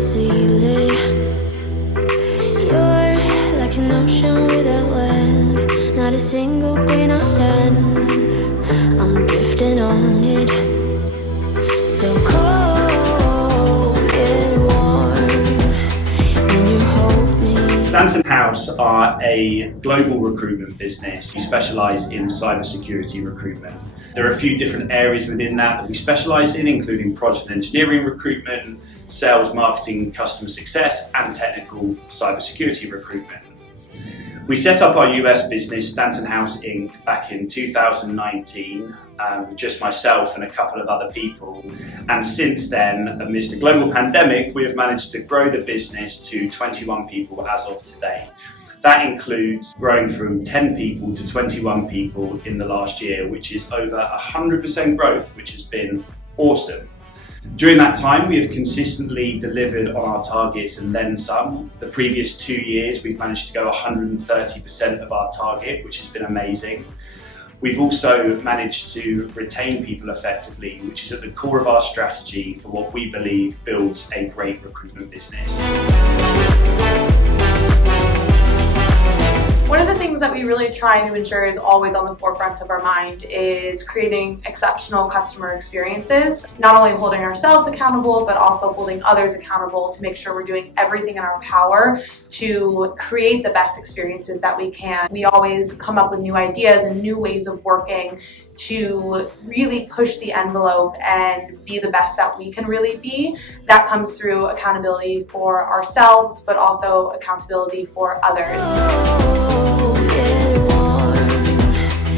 seal it. You're like an ocean without land, not a single grain of sand. I'm drifting on it, so cold yet warm when you hold me. Stanton House are a global recruitment business. We specialise in cybersecurity recruitment. There are a few different areas within that we specialise in, including project engineering recruitment, sales, marketing, customer success, and technical cybersecurity recruitment. We set up our US business, Stanton House Inc., back in 2019, with just myself and a couple of other people. And since then, amidst a global pandemic, we have managed to grow the business to 21 people as of today. That includes growing from 10 people to 21 people in the last year, which is over 100% growth, which has been awesome. During that time, we have consistently delivered on our targets and then some. The previous 2 years, we've managed to go 130% of our target, which has been amazing. We've also managed to retain people effectively, which is at the core of our strategy for what we believe builds a great recruitment business. One of the things that we really try to ensure is always on the forefront of our mind is creating exceptional customer experiences, not only holding ourselves accountable, but also holding others accountable to make sure we're doing everything in our power to create the best experiences that we can. We always come up with new ideas and new ways of working to really push the envelope and be the best that we can really be. That comes through accountability for ourselves, but also accountability for others.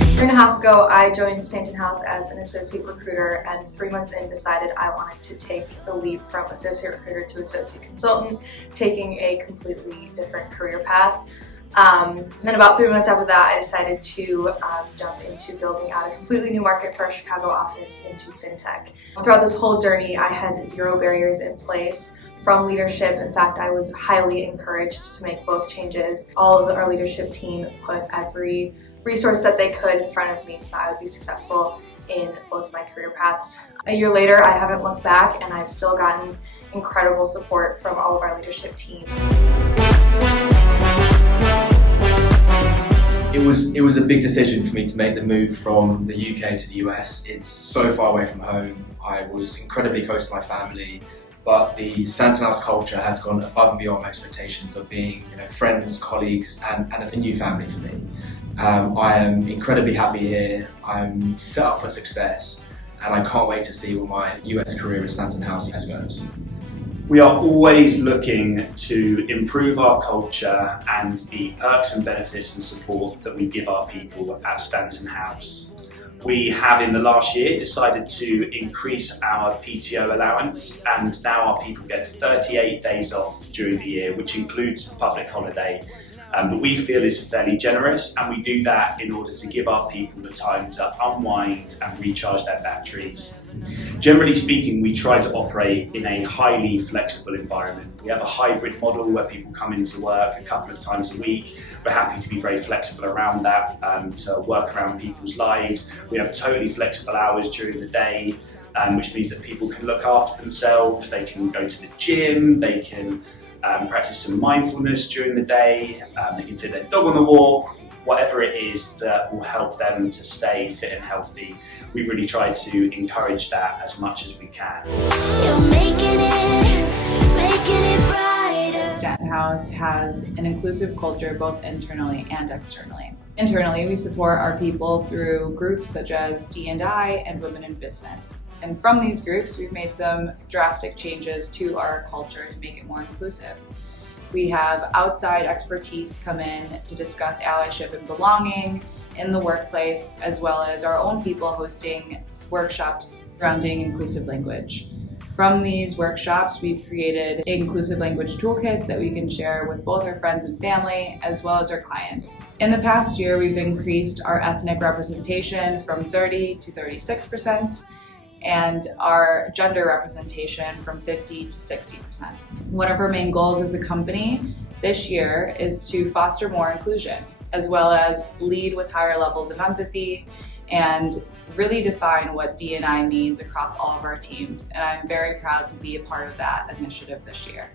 A year and a half ago, I joined Stanton House as an associate recruiter, and 3 months in decided I wanted to take the leap from associate recruiter to associate consultant, taking a completely different career path. And then about 3 months after that, I decided to jump into building out a completely new market for our Chicago office into fintech. Throughout this whole journey, I had 0 barriers in place from leadership. In fact, I was highly encouraged to make both changes. All of our leadership team put every resource that they could in front of me so that I would be successful in both my career paths. A year later, I haven't looked back, and I've still gotten incredible support from all of our leadership team. It was a big decision for me to make the move from the UK to the US. It's so far away from home. I was incredibly close to my family, but the Stanton House culture has gone above and beyond my expectations of being, friends, colleagues, and a new family for me. I am incredibly happy here. I'm set up for success, and I can't wait to see where my US career at Stanton House goes. We are always looking to improve our culture and the perks and benefits and support that we give our people at Stanton House. We have in the last year decided to increase our PTO allowance, and now our people get 38 days off during the year, which includes public holiday. But we feel is fairly generous, and we do that in order to give our people the time to unwind and recharge their batteries. Generally speaking, we try to operate in a highly flexible environment. We have a hybrid model where people come into work a couple of times a week. We're happy to be very flexible around that and to work around people's lives. We have totally flexible hours during the day, which means that people can look after themselves. They can go to the gym, they can practice some mindfulness during the day, they can take their dog on a walk, whatever it is that will help them to stay fit and healthy. We really try to encourage that as much as we can. You're making it brighter. Stanton House has an inclusive culture both internally and externally. Internally, we support our people through groups such as D&I and Women in Business. And from these groups, we've made some drastic changes to our culture to make it more inclusive. We have outside expertise come in to discuss allyship and belonging in the workplace, as well as our own people hosting workshops surrounding inclusive language. From these workshops, we've created inclusive language toolkits that we can share with both our friends and family, as well as our clients. In the past year, we've increased our ethnic representation from 30 to 36%, and our gender representation from 50 to 60%. One of our main goals as a company this year is to foster more inclusion, as well as lead with higher levels of empathy and really define what D&I means across all of our teams. And I'm very proud to be a part of that initiative this year.